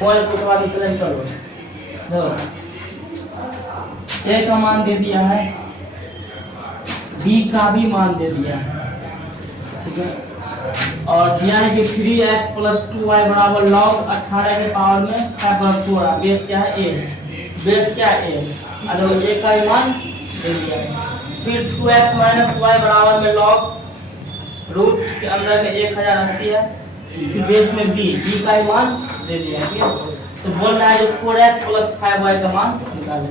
Mobile को सवाल challenge कर लो। ए का मान दे दिया है, बी का भी मान दे दिया है, ठीक है। और दिया है कि 3x + 2y बराबर log 18 के पावर में 5/4। बेस क्या है? a। बेस क्या है? a। अगर a का मान दे दिया है, फिर 2x - y बराबर में log रूट के अंदर में 1080 है, फिर बेस में b का मान दे दिया है, ठीक है। तो बोल रहा है जो 4x + 5y का मान निकाले।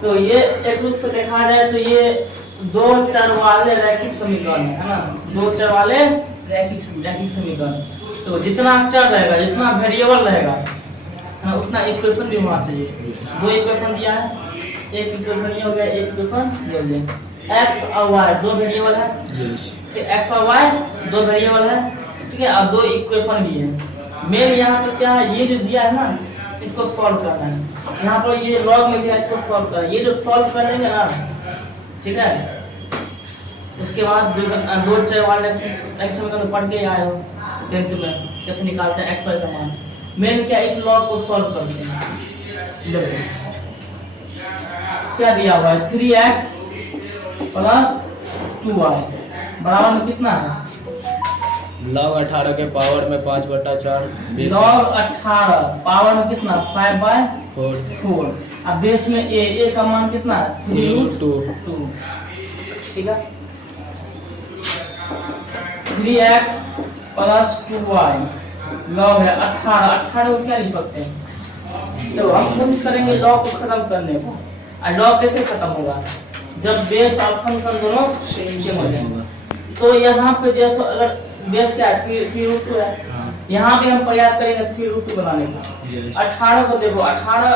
तो ये एक रूप से देखा जाए तो ये दो चर वाले रैखिक समीकरण है ना, दो चर वाले रैखिक समीकरण। तो जितना चर रहेगा, जितना वेरिएबल रहेगा ना, उतना इक्वेशन भी होना चाहिए। दो इक्वेशन दिया है, एक इक्वेशन ये हो गया, एक इक्वेशन ये हो गया। x और y दो वेरिएबल है, ठीक। x और y दो वेरिएबल है, ठीक है। और दो इक्वेशन भी है। मेन यहाँ पे क्या है, ये जो दिया है ना, इसको सॉल्व करना है। यहाँ पर ये लॉग में दिया है, इसको सॉल्व करना है। ये जो सॉल्व करेंगे ना, ठीक है, उसके बाद दो चर वाले समीकरण पढ़ के आए हो 10th में, कैसे निकालते हैं x y का मान। मेन क्या, इस लॉग को सॉल्व करते हैं। देखो क्या दिया हुआ है, 3x + 2y बराबर में कितना है? log 18 के पावर में 5/4। log 18 पावर में कितना? 5/4। अब बेस में a का मान कितना है? 3√2, ठीक है। 3x + 2y log है 18 को क्या लिख सकते हैं? तो हम कोशिश करेंगे log को खत्म करने को। और log कैसे खत्म होगा? जब बेस और फंक्शन दोनों सेम हो जाएंगे। तो यहाँ पे देखो, अगर बेस क्या है 3√2 है, यहाँ पे हम प्रयास करेंगे 3√2 बनाने का। 18 को देखो, 18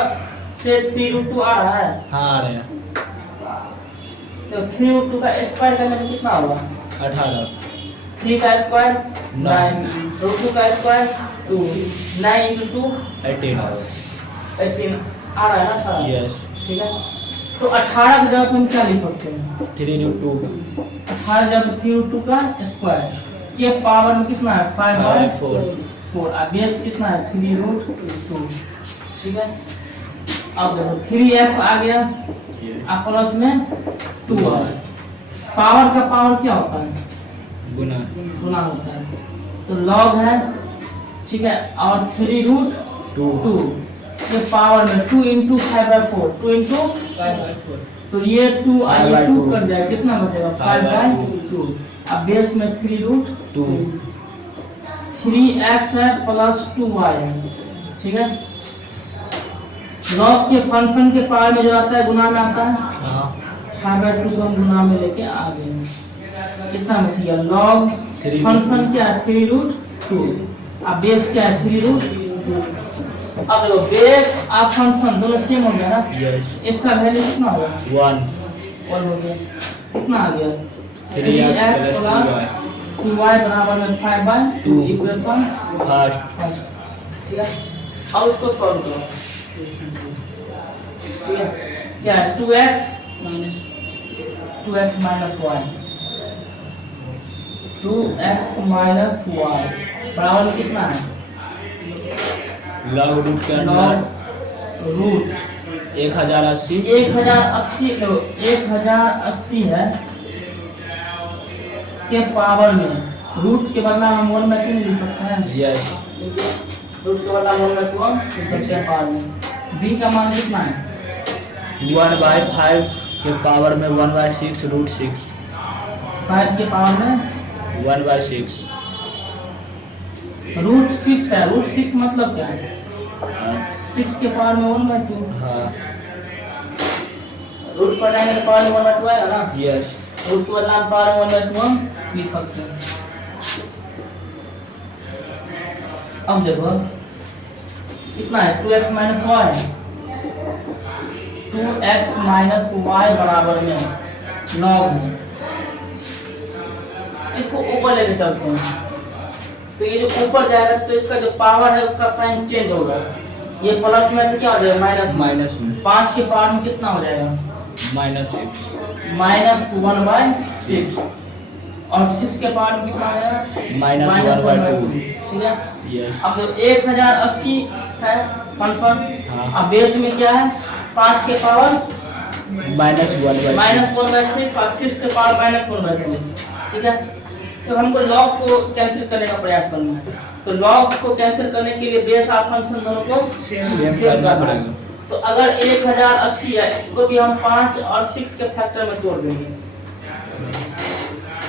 से 3√2 आ रहा है, हाँ आ रहा है। तो 3√2 का स्क्वायर करने में कितना होगा? 18। 3 का स्क्वायर 9, √2 का स्क्वायर 2, 9 × 2 18 आ रहा है ना 18, यस। ठीक है। तो 18 की जगह हम क्या लिख सकते हैं? 3√2 18 जब 3√2 का स्क्वायर के पावर में कितना है? 5/4। और बेस कितना है? 3√2, ठीक है। अब देखो 3x आ गया, अब प्लस में 2y। पावर का पावर क्या होता है? गुना होता है। तो log है, ठीक है। और 3√2 के पावर में 2 × 5/4, 2 × 5/4। तो ये 2 और ये 2 कर जाए, कितना बचेगा? 5/2। अब बेस में 3√2, 3x है + 2y है, ठीक है। log के फंक्शन के पावर में जो आता है गुना में आता है, 5/2 को हम गुना में लेके आ गए। कितना बच गया? log फंक्शन क्या है? 3√2। अब बेस क्या है? 3√2। अब देखो बेस और फंक्शन दोनों सेम हो गया ना, यस। इसका वैल्यू कितना होगा? 1 हो गया। कितना आ गया? 3x + 2y 2y बराबर में 5/2 इक्वेशन फर्स्ट, ठीक है। अब इसको सॉल्व करो, ठीक है। क्या है? 2x - y 2x - y बराबर में कितना है? log रूट के अंदर रूट 1080 है के पावर में, रूट के बदला हम 1/2 लिख सकते हैं, यस। रूट के बदला 1/2 लिख सकते हैं पावर में। b का मान कितना है? 1/5 के पावर में 1/6 √6 5 के पावर में 1/6 √6 है। √6 मतलब क्या है? 6 के पावर में 1/2। हाँ रूट पर जाएंगे तो पावर में 1/2 आएगा ना, यस। रूट के बदला हम पावर में 1/2 हम लिख सकते हैं। अब देखो कितना है? 2x - y 2x - y बराबर में log है। इसको ऊपर लेके चलते हैं, तो ये जो ऊपर जाएगा तो इसका जो पावर है उसका साइन चेंज होगा। ये प्लस में तो क्या हो जाएगा? माइनस में। 5 के पावर में कितना हो जाएगा? -6 -1/6। और 6 के पावर में कितना है -1/2। ठीक है। यस। अब तो 1080 है कंफर्म। हाँ। अब बेस में क्या है 5 के पावर -1/2। -1/6 और 6 के पावर -1/2। ठीक है। तो हमको लॉग को कैंसिल करने का प्रयास करना है। तो लॉग को कैंसिल करने के लिए बेस और फंक्शन दोनों को सेम करना करना पड़ेगा। पड़ेगा। तो अगर 1080 है इसको भी हम 5 और 6 के फैक्टर में तोड़ देंगे।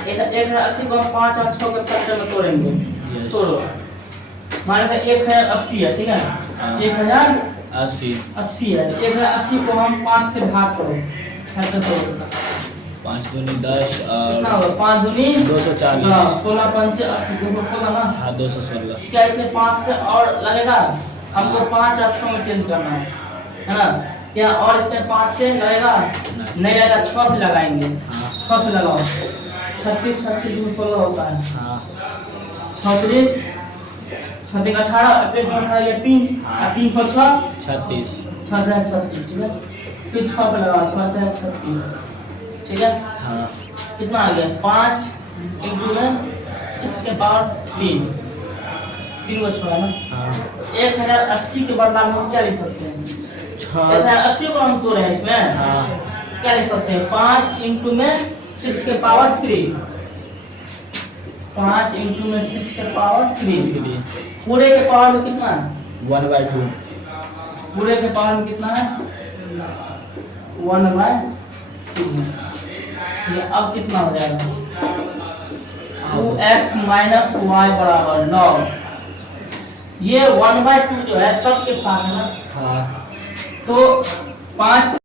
1080 को हम 5 और 6 के फैक्टर में तोड़ेंगे। Yes. तोड़ो माने तो 1080 है ठीक है। हाँ। 1080 है तो 1080 को हम 5 से भाग करो फैक्टर तोड़ो 5 दूनी 10 कितना और होगा 5 दूनी 240। 16 पंचे 80 216 ना। हाँ 216। क्या इसमें 5 से और लगेगा हमको 5 और 6 में चेंज करना है ना। क्या और इसमें 5 से लगेगा नहीं लगेगा 6 से लगाएंगे। हाँ 6 से लगाओ 36 36 216 होता है। हाँ 36 36 18 28 में 18 ये 3 हाँ। 3 को 6 36। 6 जाए 36 ठीक है। फिर 6 पे लगाओ 6 जाए 36 ठीक है। हाँ कितना आ गया 5 इंटू में 6 के पावर 3 को छोड़ा ना। हाँ 1080 के बदला में हम क्या लिख सकते हैं 1080 को हम तोड़ रहे हैं इसमें। हाँ क्या लिख सकते हैं 5 इंटू में 6 के पावर 3 5 इंटू में 6 के पावर 3 पूरे के पावर में कितना है 1/2। पूरे के पावर में कितना है 1/2। ठीक है। अब कितना हो जाएगा 2x - y बराबर 9। ये 1/2 जो है सबके साथ है ना। हाँ तो 5